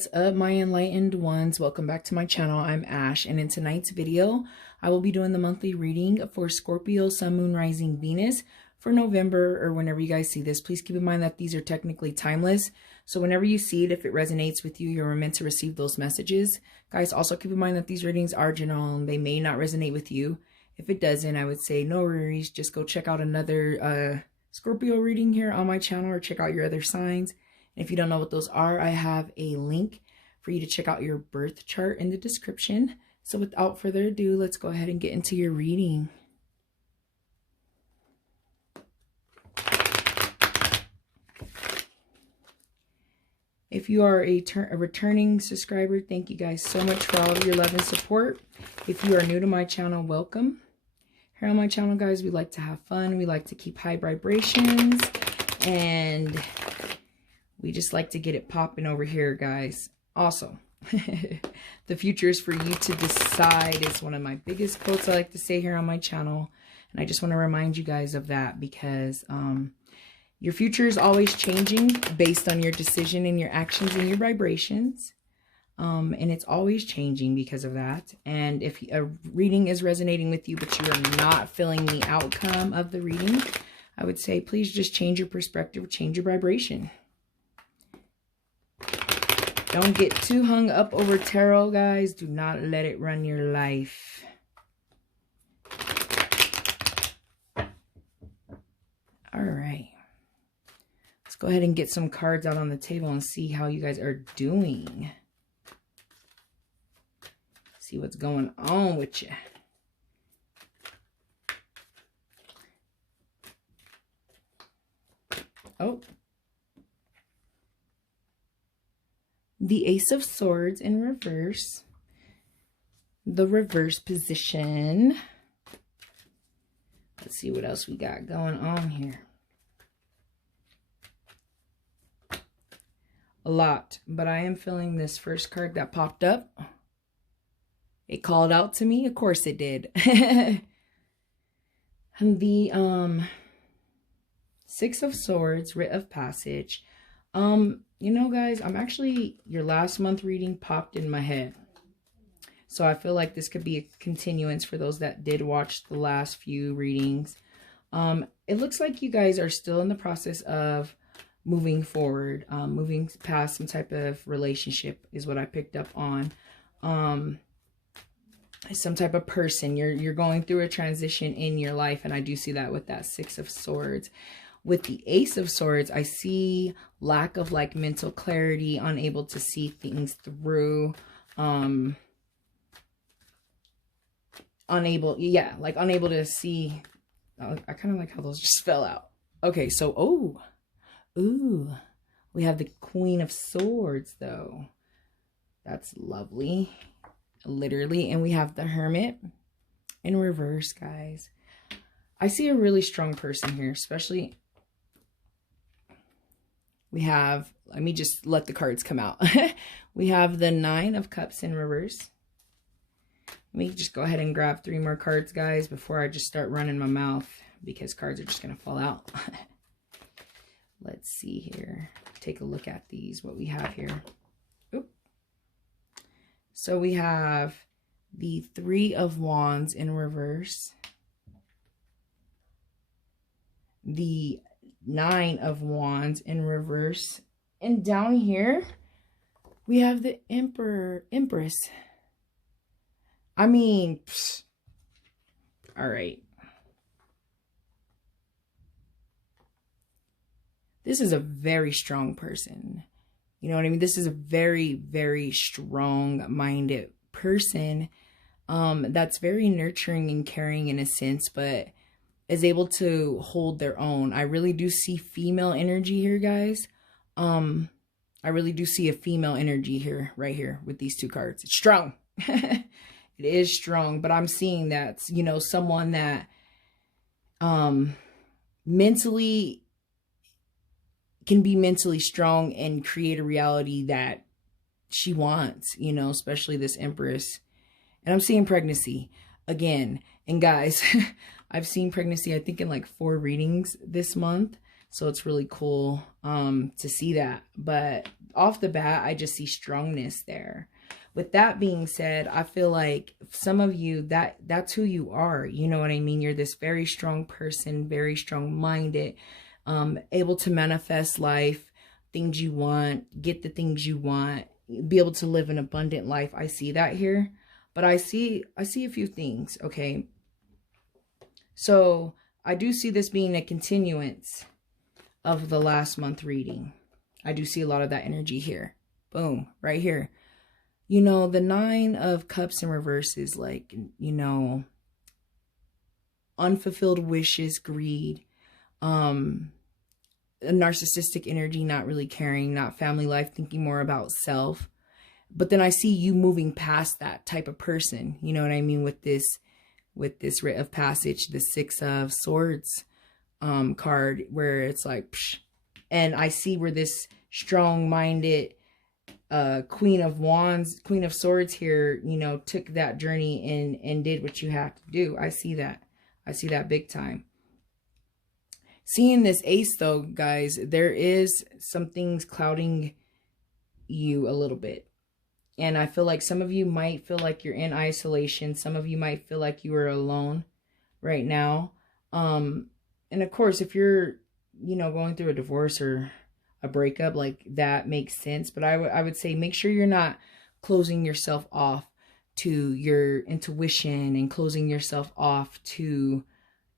What's up, my enlightened ones? Welcome back to my channel. I'm Ash, and in tonight's video I will be doing the monthly reading for Scorpio, Sun, Moon, Rising, Venus for November, or whenever you guys see this. Please keep in mind that these are technically timeless, so whenever you see it, if it resonates with you, you're meant to receive those messages. Guys, also keep in mind that these readings are general and they may not resonate with you. If it doesn't, I would say no worries, just go check out another Scorpio reading here on my channel, or check out your other signs. If you don't know what those are, I have a link for you to check out your birth chart in the description. So without further ado, let's go ahead and get into your reading. If you are a returning subscriber, thank you guys so much for all of your love and support. If you are new to my channel, welcome. Here on my channel, guys, we like to have fun. We like to keep high vibrations, and we just like to get it popping over here, guys. Also, the future is for you to decide is one of my biggest quotes I like to say here on my channel. And I just want to remind you guys of that, because your future is always changing based on your decision and your actions and your vibrations. And it's always changing because of that. And if a reading is resonating with you, but you are not feeling the outcome of the reading, I would say please just change your perspective, change your vibration. Don't get too hung up over tarot, guys. Do not let it run your life. All right. Let's go ahead and get some cards out on the table and see how you guys are doing. See what's going on with you. Oh. The Ace of Swords in reverse. The reverse position. Let's see what else we got going on here. A lot, but I am feeling this first card that popped up. It called out to me. Of course it did. And the Six of Swords, Writ of Passage. You know, guys, I'm actually, your last month reading popped in my head. So I feel like this could be a continuance for those that did watch the last few readings. It looks like you guys are still in the process of moving forward, moving past some type of relationship is what I picked up on. Some type of person. You're going through a transition in your life, and I do see that with that Six of Swords. With the Ace of Swords, I see lack of like mental clarity, unable to see things through, unable to see. I kind of like how those just fell out. Okay, so, ooh, we have the Queen of Swords though. That's lovely, literally. And we have the Hermit in reverse, guys. I see a really strong person here, especially. We have, let me just let the cards come out. We have the Nine of Cups in reverse. Let me just go ahead and grab 3 more cards, guys, before I just start running my mouth, because cards are just going to fall out. Let's see here. Take a look at these, what we have here. Oop. So we have the Three of Wands in reverse. The Nine of Wands in reverse, and down here we have the Empress. I mean, all right, this is a very strong person. You know what I mean? This is a very, very strong-minded person, that's very nurturing and caring in a sense, but is able to hold their own. I really do see female energy here, guys. I really do see a female energy here, right here with these 2 cards. It's strong. It is strong, but I'm seeing that, you know, someone that mentally can be mentally strong and create a reality that she wants, you know, especially this Empress. And I'm seeing pregnancy again. And guys, I've seen pregnancy, I think, in like 4 readings this month. So it's really cool to see that. But off the bat, I just see strongness there. With that being said, I feel like some of you, that's who you are. You know what I mean? You're this very strong person, very strong-minded, able to manifest life, things you want, get the things you want, be able to live an abundant life. I see that here. But I see a few things, okay? So I do see this being a continuance of the last month reading. I do see a lot of that energy here. Boom, right here. You know, the 9 of Cups in reverse is like, you know, unfulfilled wishes, greed, a narcissistic energy, not really caring, not family life, thinking more about self. But then I see you moving past that type of person. You know what I mean? With this writ of passage, the 6 of Swords card, where it's like, psh. And I see where this strong-minded Queen of Wands, Queen of Swords here, you know, took that journey and did what you have to do. I see that. I see that big time. Seeing this Ace though, guys, there is some things clouding you a little bit. And I feel like some of you might feel like you're in isolation. Some of you might feel like you are alone right now. And of course, if you're, you know, going through a divorce or a breakup, like that makes sense. But I would say make sure you're not closing yourself off to your intuition and closing yourself off to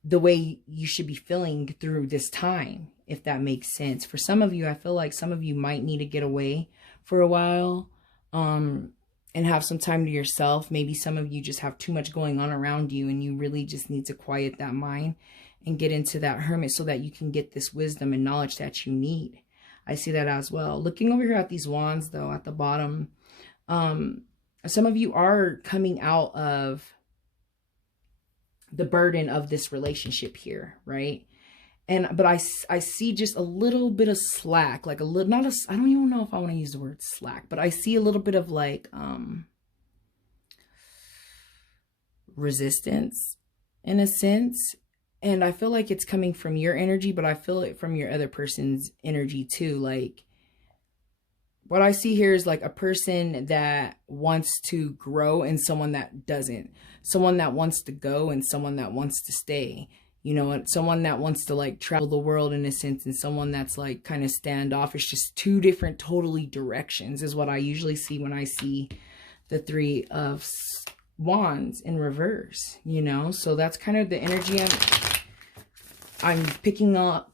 the way you should be feeling through this time, if that makes sense. For some of you, I feel like some of you might need to get away for a while and have some time to yourself. Maybe some of you just have too much going on around you and you really just need to quiet that mind and get into that hermit so that you can get this wisdom and knowledge that you need. I see that as well. Looking over here at these wands though, at the bottom, some of you are coming out of the burden of this relationship here, right? But I see just a little bit of slack, like a little, I don't even know if I want to use the word slack, but I see a little bit of like, resistance in a sense. And I feel like it's coming from your energy, but I feel it from your other person's energy too. Like what I see here is like a person that wants to grow and someone that doesn't. Someone that wants to go and someone that wants to stay. You know, someone that wants to like travel the world in a sense, and someone that's like kind of standoffish. Just two different totally directions is what I usually see when I see the 3 of Wands in reverse, you know? So that's kind of the energy I'm picking up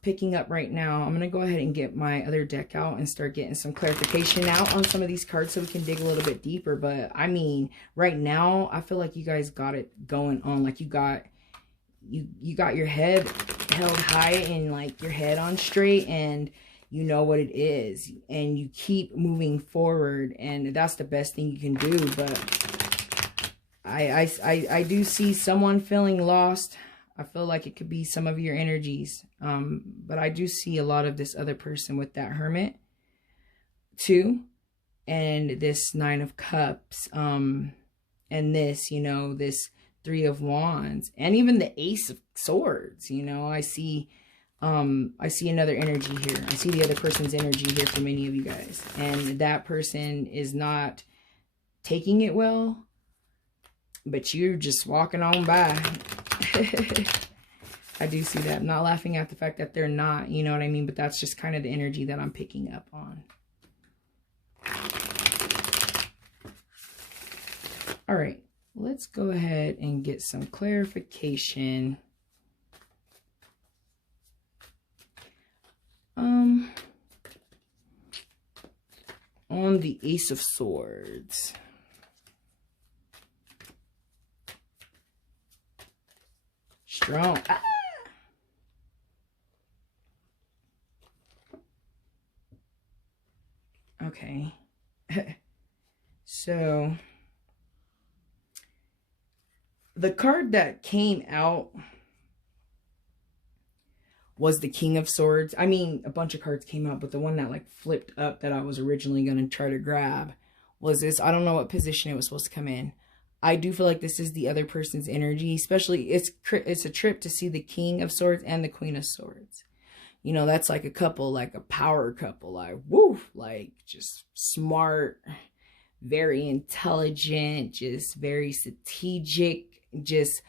right now. I'm going to go ahead and get my other deck out and start getting some clarification out on some of these cards so we can dig a little bit deeper. But I mean, right now, I feel like you guys got it going on. Like you got your head held high and like your head on straight, and you know what it is, and you keep moving forward, and that's the best thing you can do. But I do see someone feeling lost. I feel like it could be some of your energies. But I do see a lot of this other person with that Hermit too. And this 9 of Cups. And this, you know, this 3 of Wands. And even the Ace of Swords, you know. I see another energy here. I see the other person's energy here for many of you guys. And that person is not taking it well. But you're just walking on by. I do see that. I'm not laughing at the fact that they're not, you know what I mean? But that's just kind of the energy that I'm picking up on. All right, let's go ahead and get some clarification. On the Ace of Swords. Strong. Ah! Okay. So the card that came out was the King of Swords. I mean, a bunch of cards came out, but the one that like flipped up that I was originally going to try to grab was this. I don't know what position it was supposed to come in. I do feel like this is the other person's energy, especially it's a trip to see the King of Swords and the Queen of Swords. you know, that's like a couple, like a power couple, like, woo, like just smart, very intelligent, just very strategic, just,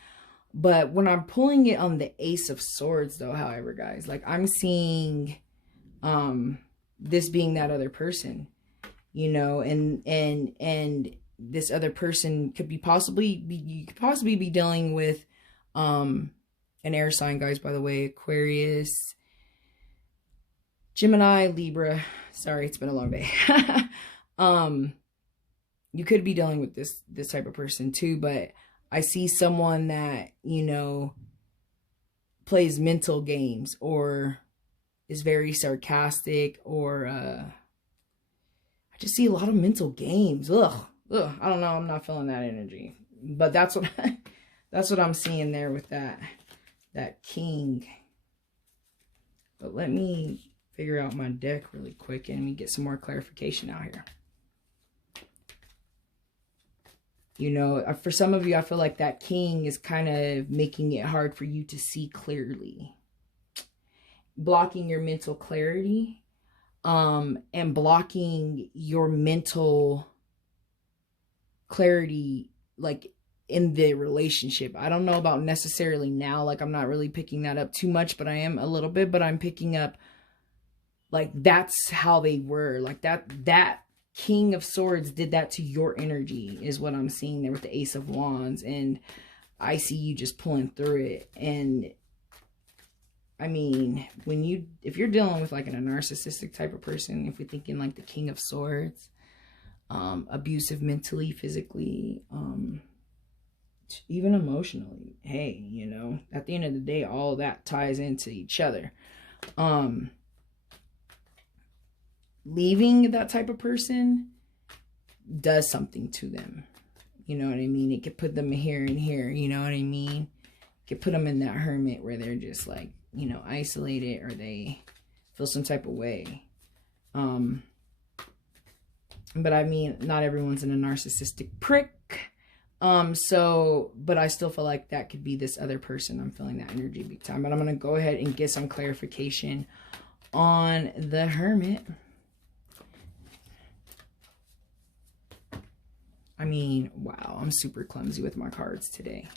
but when I'm pulling it on the Ace of Swords though, however, guys, like I'm seeing, this being that other person, you know, and this other person could be you could possibly be dealing with, an air sign, guys, by the way, Aquarius, Gemini, Libra. Sorry, it's been a long day. You could be dealing with this type of person too, but I see someone that, you know, plays mental games or is very sarcastic, or I just see a lot of mental games. Ugh, I don't know. I'm not feeling that energy, but that's what that's what I'm seeing there with that king. But let me figure out my deck really quick and we get some more clarification out here. You know, for some of you, I feel like that king is kind of making it hard for you to see clearly. Blocking your mental clarity, and blocking your mental clarity, like in the relationship. I don't know about necessarily now, like I'm not really picking that up too much, but I am a little bit, but I'm picking up like that's how they were, like that King of Swords did that to your energy is what I'm seeing there with the Ace of Wands, and I see you just pulling through it. And I mean, if you're dealing with like a narcissistic type of person, if we're thinking like the King of Swords, abusive mentally, physically, even emotionally, hey, you know, at the end of the day, all that ties into each other. Leaving that type of person does something to them. You know what I mean? It could put them here and here, you know what I mean? It could put them in that hermit where they're just like, you know, isolated, or they feel some type of way. But I mean, not everyone's in a narcissistic prick. But I still feel like that could be this other person. I'm feeling that energy big time. But I'm going to go ahead and get some clarification on the hermit. I mean, wow, I'm super clumsy with my cards today.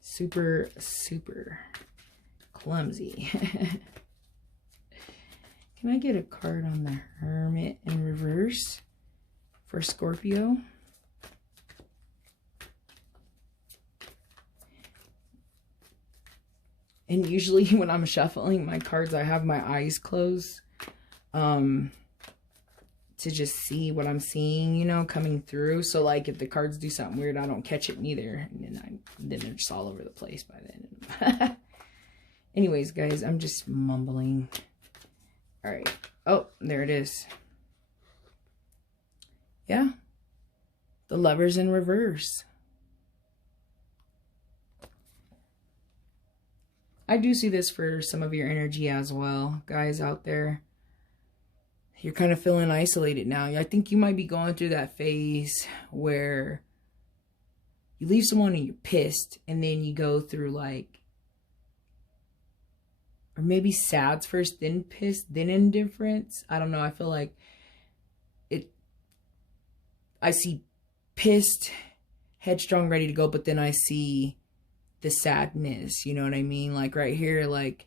Super clumsy. Can I get a card on the hermit in reverse for Scorpio? And usually when I'm shuffling my cards, I have my eyes closed to just see what I'm seeing, you know, coming through. So like if the cards do something weird, I don't catch it neither. And then they're just all over the place by then. Anyways, guys, I'm just mumbling. All right. Oh, there it is. Yeah. The Lovers in reverse. I do see this for some of your energy as well, guys out there. You're kind of feeling isolated now. I think you might be going through that phase where you leave someone and you're pissed, and then you go through like, or maybe sad's first, then pissed, then indifference. I don't know. I feel like I see pissed, headstrong, ready to go, but then I see the sadness, you know what I mean? Like right here, like,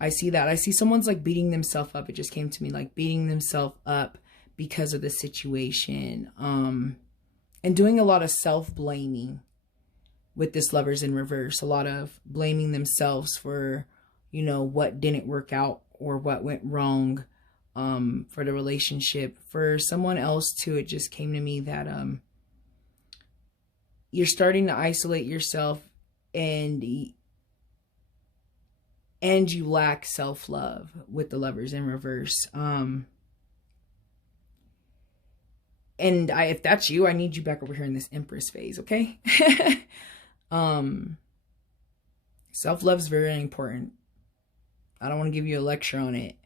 I see that. I see someone's like beating themselves up. It just came to me, like beating themselves up because of the situation. And doing a lot of self-blaming with this Lovers in reverse. A lot of blaming themselves for, you know, what didn't work out or what went wrong for the relationship. For someone else too, it just came to me that you're starting to isolate yourself, and you lack self-love with the Lovers in reverse. And if that's you, I need you back over here in this Empress phase, okay? Self-love is very important. I don't want to give you a lecture on it,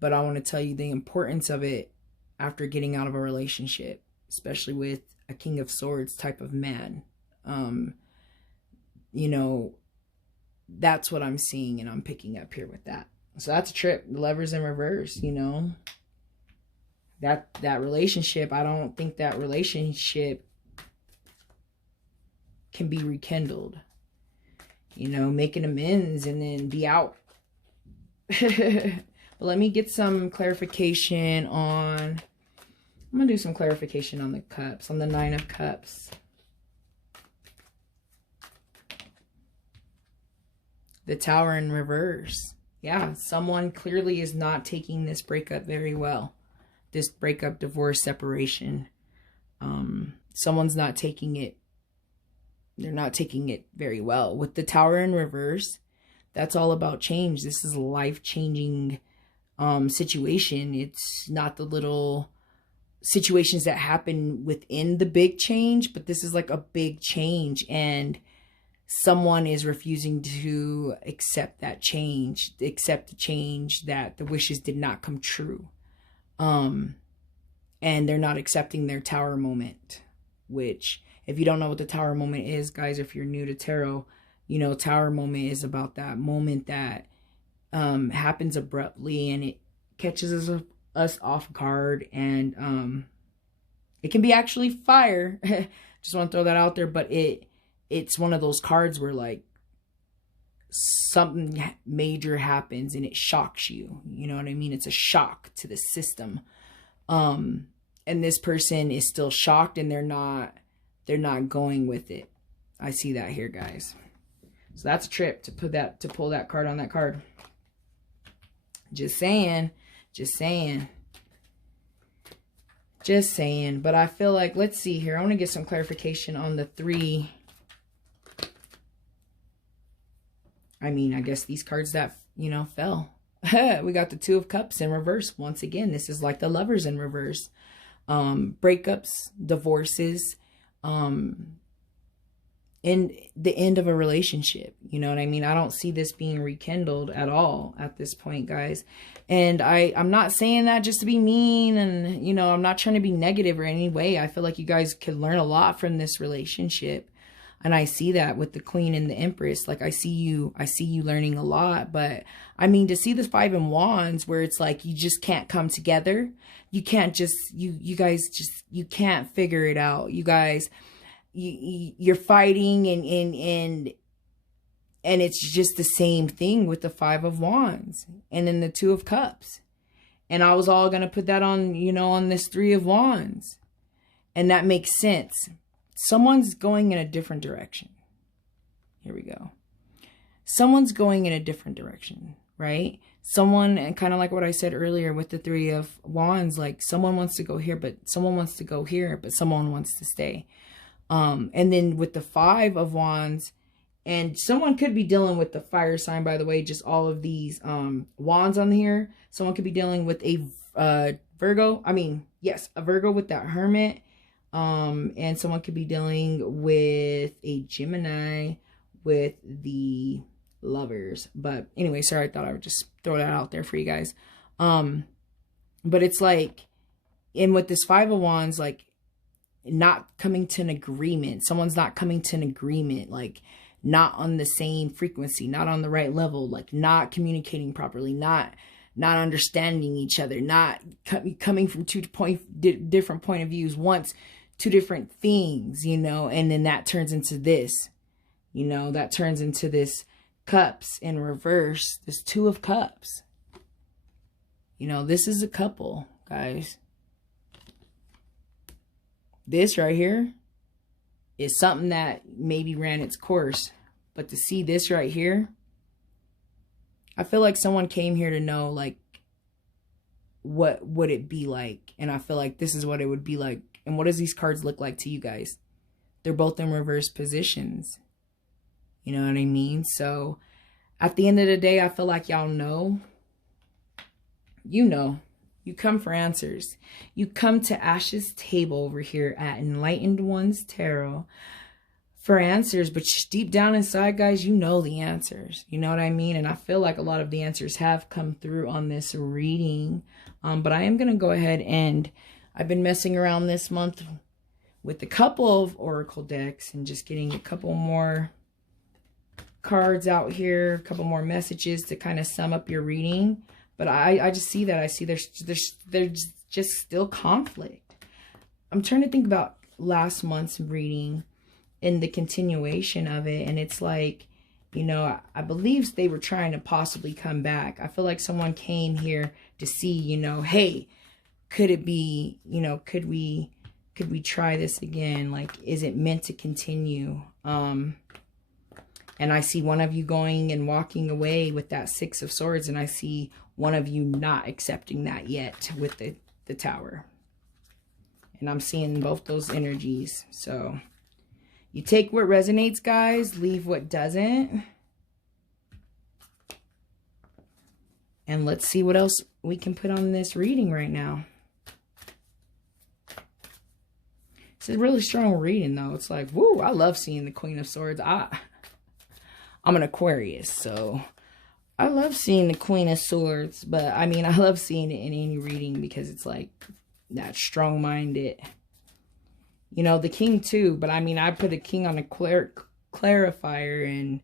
but I want to tell you the importance of it after getting out of a relationship, especially with a King of Swords type of man. You know, That's what I'm seeing and I'm picking up here with that. So that's a trip. The Lovers in reverse, you know. That relationship, I don't think that relationship can be rekindled. You know, making amends and then be out. But let me get some clarification on... I'm going to do some clarification on the cups, on the 9 of Cups. The Tower in reverse. Yeah, someone clearly is not taking this breakup very well. This breakup, divorce, separation. Someone's not taking it. They're not taking it very well. With the Tower in reverse, that's all about change. This is a life-changing situation. It's not the little situations that happen within the big change, but this is like a big change, and someone is refusing to accept that change, accept the change that the wishes did not come true. And they're not accepting their Tower moment, which, if you don't know what the Tower moment is, guys, if you're new to tarot, you know, Tower moment is about that moment that happens abruptly and it catches us off guard, and it can be actually fire. Just want to throw that out there, but it's one of those cards where like something major happens and it shocks you. You know what I mean? It's a shock to the system. And this person is still shocked and they're not going with it. I see that here, guys. So that's a trip to pull that card on that card. Just saying. But I feel like, let's see here. I want to get some clarification on the 3. I mean, I guess these cards that, you know, fell. We got the 2 of Cups in reverse. Once again, this is like the Lovers in reverse. Breakups, divorces, in the end of a relationship. You know what I mean? I don't see this being rekindled at all at this point, guys. And I'm not saying that just to be mean, and, you know, I'm not trying to be negative or any way. I feel like you guys could learn a lot from this relationship. And I see that with the Queen and the Empress. Like, I see you learning a lot. But I mean, to see this 5 of Wands where it's like you just can't come together. You can't just, you guys just, you can't figure it out. You guys, you're fighting and it's just the same thing with the 5 of Wands and then the 2 of Cups. And I was all going to put that on, you know, on this 3 of Wands. And that makes sense. Someone's going in a different direction. Here we go. Someone's going in a different direction, right? Someone, and kind of like what I said earlier with the 3 of Wands, like someone wants to go here, but someone wants to go here, but someone wants to stay. And then with the 5 of Wands, and someone could be dealing with the fire sign, by the way, just all of these wands on here. Someone could be dealing with a Virgo. I mean, yes, a Virgo with that Hermit. And someone could be dealing with a Gemini with the Lovers. But anyway, sorry, I thought I would just throw that out there for you guys. But it's like, and with this 5 of Wands, like not coming to an agreement. Someone's not coming to an agreement, like not on the same frequency, not on the right level, like not communicating properly, not understanding each other, not coming from different point of views, wants 2 different things, you know, and then that turns into this, you know, that turns into this Cups in reverse, this 2 of Cups. You know, this is a couple, guys. This right here is something that maybe ran its course, but to see this right here, I feel like someone came here to know, like, what would it be like? And I feel like this is what it would be like. And what does these cards look like to you guys? They're both in reverse positions. You know what I mean? So at the end of the day, I feel like y'all know. You know. You come for answers. You come to Ash's table over here at Enlightened Ones Tarot for answers, but deep down inside, guys, you know the answers. You know what I mean? And I feel like a lot of the answers have come through on this reading. But I am going to go ahead and I've been messing around this month with a couple of Oracle decks and just getting a couple more cards out here, a couple more messages to kind of sum up your reading. But I just see that. I see there's just still conflict. I'm trying to think about last month's reading and the continuation of it. And it's like, you know, I believe they were trying to possibly come back. I feel like someone came here to see, you know, hey, could it be, you know, could we try this again? Like, is it meant to continue? And I see one of you going and walking away with that Six of Swords, and I see one of you not accepting that yet with the Tower. And I'm seeing both those energies. So you take what resonates, guys, leave what doesn't. And let's see what else we can put on this reading right now. It's a really strong reading, though. It's like, woo, I love seeing the Queen of Swords. I'm an Aquarius, so I love seeing the Queen of Swords. But, I mean, I love seeing it in any reading because it's like that strong-minded. You know, the King, too. But, I mean, I put a King on a clarifier,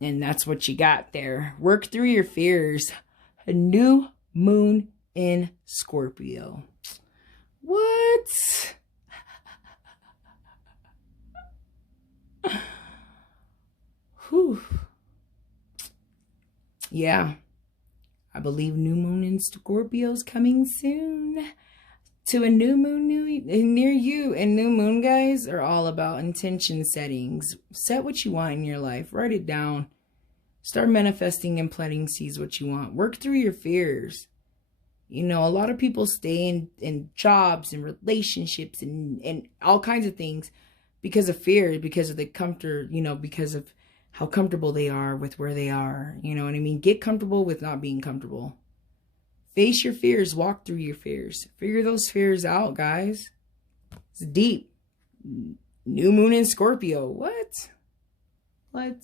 and that's what you got there. Work through your fears. A new moon in Scorpio. What? Whew. Yeah. I believe new moon in Scorpio is coming soon. To a new moon near you. And new moon, guys, are all about intention settings. Set what you want in your life. Write it down. Start manifesting and planting seeds what you want. Work through your fears. You know, a lot of people stay in jobs and relationships and all kinds of things because of fear, because of the comfort, you know, because of how comfortable they are with where they are. You know what I mean? Get comfortable with not being comfortable. Face your fears. Walk through your fears. Figure those fears out, guys. It's deep. New moon in Scorpio. What? What?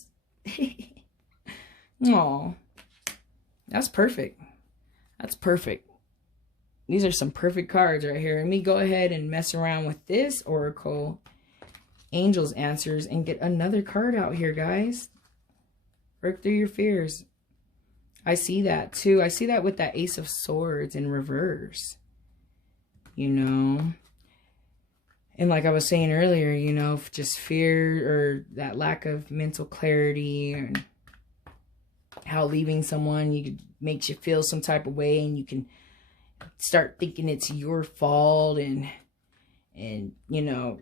Aw. That's perfect. That's perfect. These are some perfect cards right here. Let me go ahead and mess around with this Oracle Angels Answers and get another card out here, guys. Work through your fears. I see that too. I see that with that Ace of Swords in reverse. You know. And like I was saying earlier, you know, just fear or that lack of mental clarity and how leaving someone makes you feel some type of way, and you can start thinking it's your fault and you know,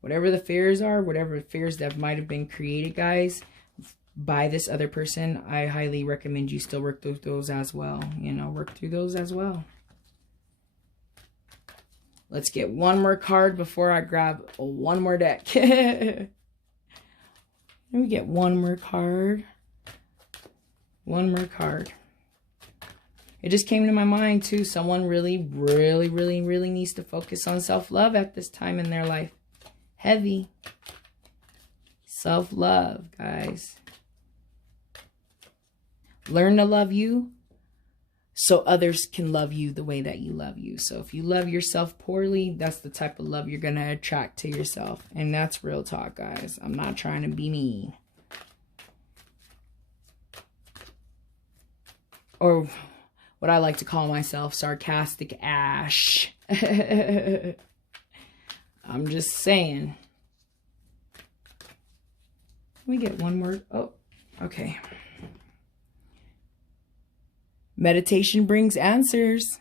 whatever the fears are, whatever fears that might have been created, guys, by this other person, I highly recommend you still work through those as well. You know, work through those as well. Let's get one more card before I grab one more deck. Let me get one more card. One more card. It just came to my mind too. Someone really needs to focus on self-love at this time in their life. Heavy. Self-love, guys. Learn to love you so others can love you the way that you love you. So if you love yourself poorly, that's the type of love you're going to attract to yourself. And that's real talk, guys. I'm not trying to be mean. Or what I like to call myself, sarcastic Ash. I'm just saying. Let me get one more. Oh, okay. Meditation brings answers.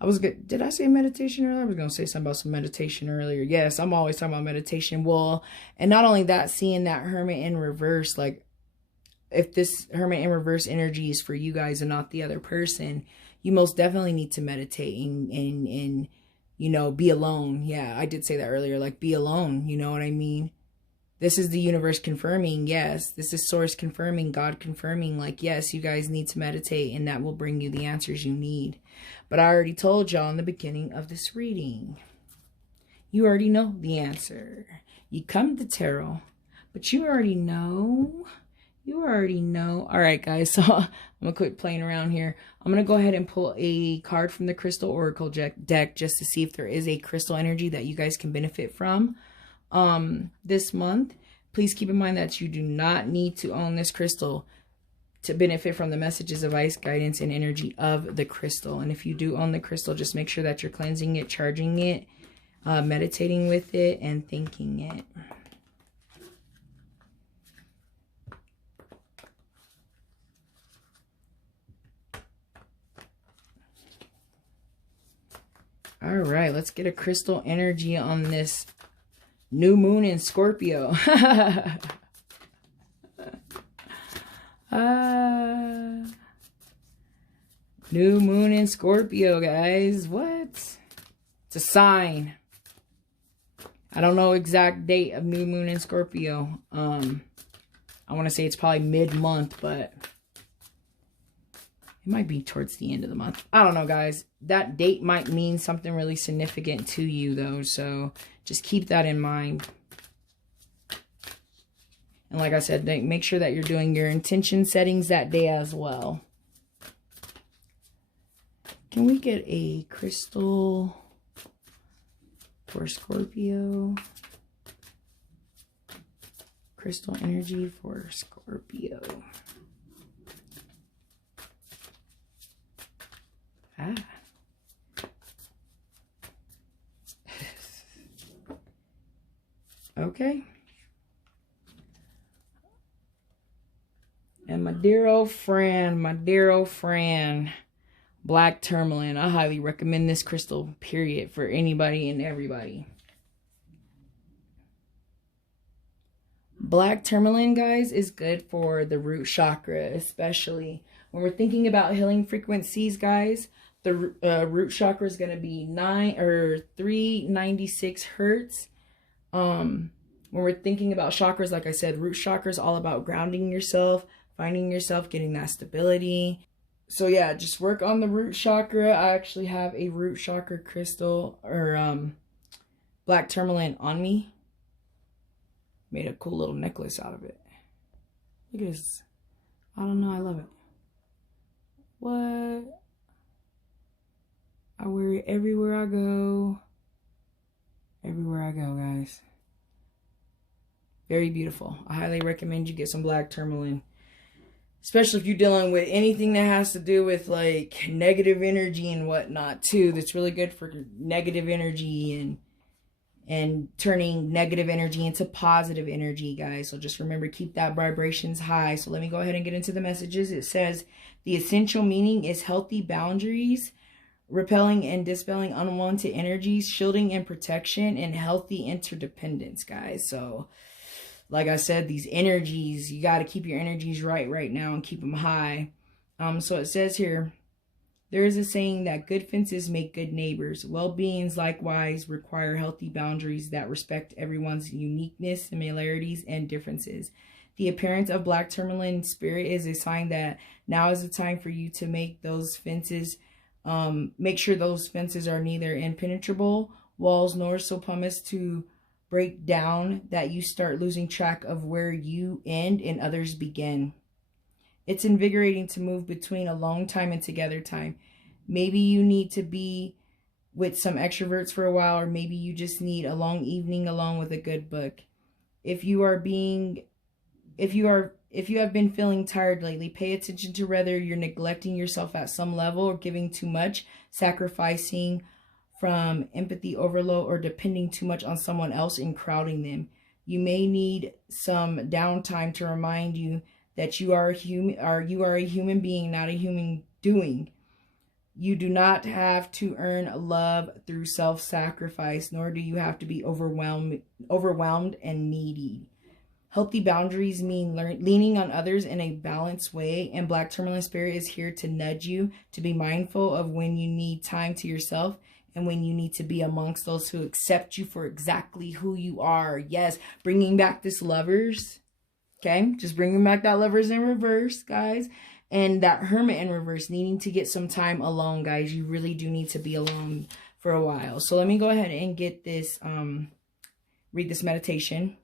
I was good. Did I say meditation earlier? I was going to say something about some meditation earlier. Yes, I'm always talking about meditation. Well, and not only that, seeing that Hermit in reverse, like if this Hermit in reverse energy is for you guys and not the other person, you most definitely need to meditate and you know, be alone. Yeah, I did say that earlier, like be alone. You know what I mean? This is the universe confirming, yes. This is source confirming, God confirming, like, yes, you guys need to meditate and that will bring you the answers you need. But I already told y'all in the beginning of this reading, you already know the answer. You come to tarot, but you already know. You already know. All right, guys. So I'm going to quit playing around here. I'm going to go ahead and pull a card from the Crystal Oracle deck just to see if there is a crystal energy that you guys can benefit from this month. Please keep in mind that you do not need to own this crystal to benefit from the messages, advice, guidance, and energy of the crystal. And if you do own the crystal, just make sure that you're cleansing it, charging it, meditating with it, and thanking it. All right, let's get a crystal energy on this new moon in Scorpio. New moon in Scorpio, guys. What? It's a sign. I don't know exact date of new moon in Scorpio. I want to say it's probably mid-month, but it might be towards the end of the month. I don't know, guys. That date might mean something really significant to you, though. So just keep that in mind. And like I said, make sure that you're doing your intention settings that day as well. Can we get a crystal for Scorpio? Crystal energy for Scorpio. Ah. Okay. And my dear old friend, Black Tourmaline. I highly recommend this crystal, period, for anybody and everybody. Black Tourmaline, guys, is good for the root chakra, especially when we're thinking about healing frequencies, guys. The root chakra is going to be 396 hertz. When we're thinking about chakras, like I said, root chakra is all about grounding yourself, finding yourself, getting that stability. So yeah, just work on the root chakra. I actually have a root chakra crystal or black tourmaline on me. Made a cool little necklace out of it. Look at this. I don't know, I love it. What? I wear it everywhere I go. Everywhere I go, guys. Very beautiful. I highly recommend you get some black tourmaline. Especially if you're dealing with anything that has to do with like negative energy and whatnot too. That's really good for negative energy and turning negative energy into positive energy, guys. So just remember, keep that vibrations high. So let me go ahead and get into the messages. It says the essential meaning is healthy boundaries, repelling and dispelling unwanted energies, shielding and protection, and healthy interdependence, guys. So like I said, these energies, you got to keep your energies right now and keep them high. So it says here, there is a saying that good fences make good neighbors. Well-beings likewise require healthy boundaries that respect everyone's uniqueness, similarities, and differences. The appearance of black tourmaline spirit is a sign that now is the time for you to make those fences, make sure those fences are neither impenetrable walls nor so pumice to break down that you start losing track of where you end and others begin. It's invigorating to move between alone time and together time. Maybe you need to be with some extroverts for a while, or maybe you just need a long evening alone with a good book. If you have been feeling tired lately, pay attention to whether you're neglecting yourself at some level or giving too much, sacrificing from empathy overload, or depending too much on someone else and crowding them. You may need some downtime to remind you that you are a human being, not a human doing. You do not have to earn love through self-sacrifice, nor do you have to be overwhelmed and needy. Healthy boundaries mean leaning on others in a balanced way, and black tourmaline spirit is here to nudge you to be mindful of when you need time to yourself and when you need to be amongst those who accept you for exactly who you are. Yes, bringing back this lovers. Okay, just bringing back that lovers in reverse, guys. And that hermit in reverse, needing to get some time alone, guys. You really do need to be alone for a while. So let me go ahead and get this, read this meditation.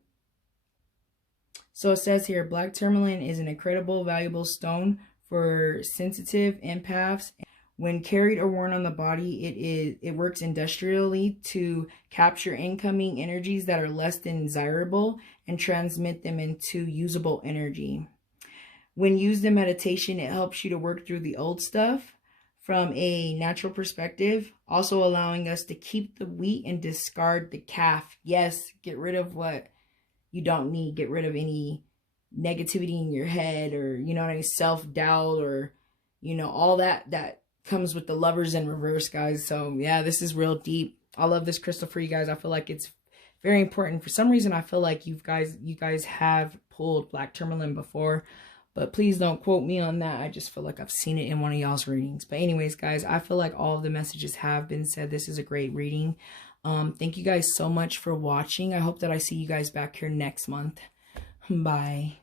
So it says here, black tourmaline is an incredible, valuable stone for sensitive empaths. When carried or worn on the body, it works industrially to capture incoming energies that are less than desirable and transmit them into usable energy. When used in meditation, it helps you to work through the old stuff from a natural perspective, also allowing us to keep the wheat and discard the chaff. Yes, get rid of what you don't need. Get rid of any negativity in your head, or, you know what I mean, self-doubt, or, you know, all that comes with the Lovers in reverse, guys. So yeah, this is real deep. I love this crystal for you guys. I feel like it's very important. For some reason, I feel like you guys have pulled black tourmaline before, but please don't quote me on that. I just feel like I've seen it in one of y'all's readings. But anyways, guys, I feel like all of the messages have been said. This is a great reading. Thank you guys so much for watching. I hope that I see you guys back here next month. Bye.